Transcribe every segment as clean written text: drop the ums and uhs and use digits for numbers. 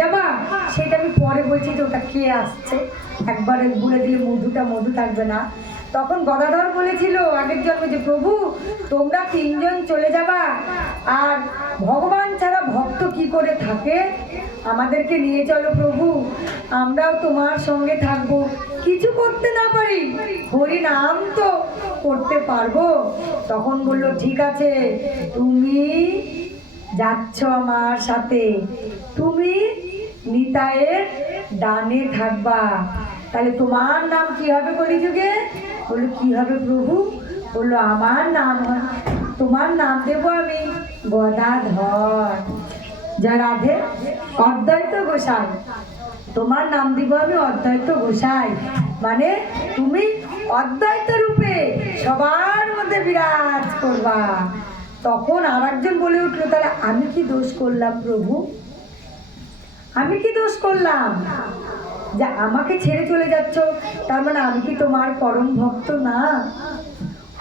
যাবা, সেটা আমি পরে বলছি যে ওটা কে আসছে, একবারে বলে দিলে মধু থাকবে না। তখন গদাধর বলেছিল আগের জন্মে যে প্রভু তোমরা তিনজন চলে যাবা, আর ভগবান ছাড়া ভক্ত কি করে থাকে, আমাদেরকে নিয়ে চলো প্রভু, আমরাও তোমার সঙ্গে থাকবো। কিছু করতে না পারি, হরি নাম তো করতে পারবো। তখন বললো ঠিক আছে, তুমি যাচ্ছ আমার সাথে, তুমি নিতাইয়ের ডানে থাকবা। তাহলে তোমার নাম কি হবে কলিযুগে? বললো কি হবে প্রভু? বললো আমার নাম হয়, তোমার নাম দেবো আমি গদাধর। যা রাধে অদ্বৈত গোসাই, তোমার নাম দিব আমি অদ্বৈত গোসাই। মানে তুমি অদ্বৈত রূপে সবার মধ্যে বিরাজ করবা। তখন আর একজন বলে উঠলো তাহলে আমি কি দোষ করলাম প্রভু? আমি কি দোষ করলাম যে আমাকে ছেড়ে চলে যাচ্ছ? তার মানে আমি কি তোমার পরম ভক্ত না?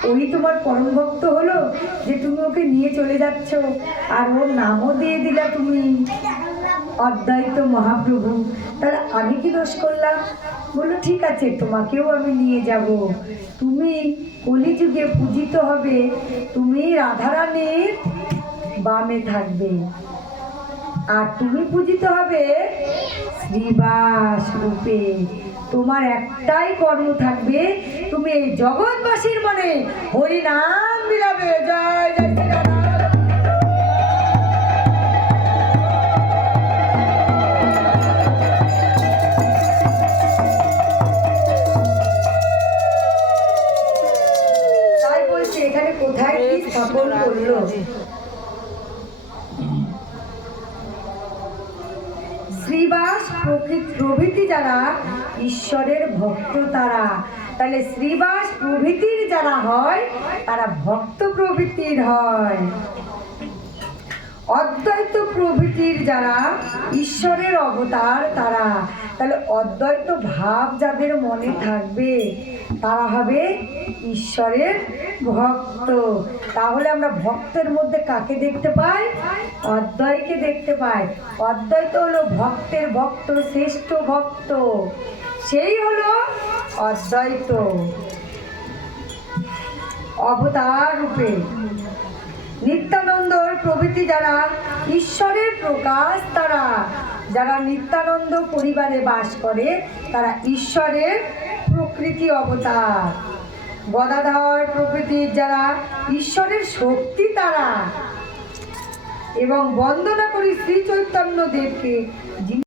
ওই তোমার পরম ভক্ত হলো যে তুমি ওকে নিয়ে চলে যাচ্ছ, আর ওর নামও দিয়ে দিলা তুমি অদ্বৈত মহাপ্রভু। তাহলে আমি কি দোষ করলাম? বললো ঠিক আছে, তোমাকেও আমি নিয়ে যাব, তুমি কলিযুগে পূজিত হবে, তুমি রাধারানীর বামে থাকবে, আর তুমি পূজিত হবে শ্রীবাস রূপে। তোমার একটাই কর্ম থাকবে, তুমি এই জগৎবাসীর মনে হরি নাম বিলাবে। জয় জয় শ্রী রাধা। তাই বলছি এখানে কোথায় কি স্থাপন করলো? শ্রীবাস প্রভৃতি যারা ঈশ্বরের ভক্ত তারা, তাহলে শ্রীবাস প্রভৃতির যারা হয় তারা ভক্ত প্রভৃতির হয়। অদ্বৈত প্রভৃতির যারা ঈশ্বরের অবতার তারা, তাহলে অদ্বৈত ভাব যাদের মনে থাকবে তারা হবে ঈশ্বরের ভক্ত। তাহলে আমরা ভক্তের মধ্যে কাকে দেখতে পাই? অদ্বৈতকে দেখতে পাই। অদ্বৈত হলো ভক্তের ভক্ত, শ্রেষ্ঠ ভক্ত, সেই হলো অদ্বৈত অবতার রূপে। নিত্যানন্দ প্রভৃতি যারা ঈশ্বরের প্রকাশ তারা, যারা নিত্যানন্দ পরিবারে বাস করে তারা ঈশ্বরের প্রকৃতি অবতার। গদাধর প্রভৃতির যারা ঈশ্বরের শক্তি তারা। এবং বন্দনা করি শ্রী চৈতন্য দেবকে, যিনি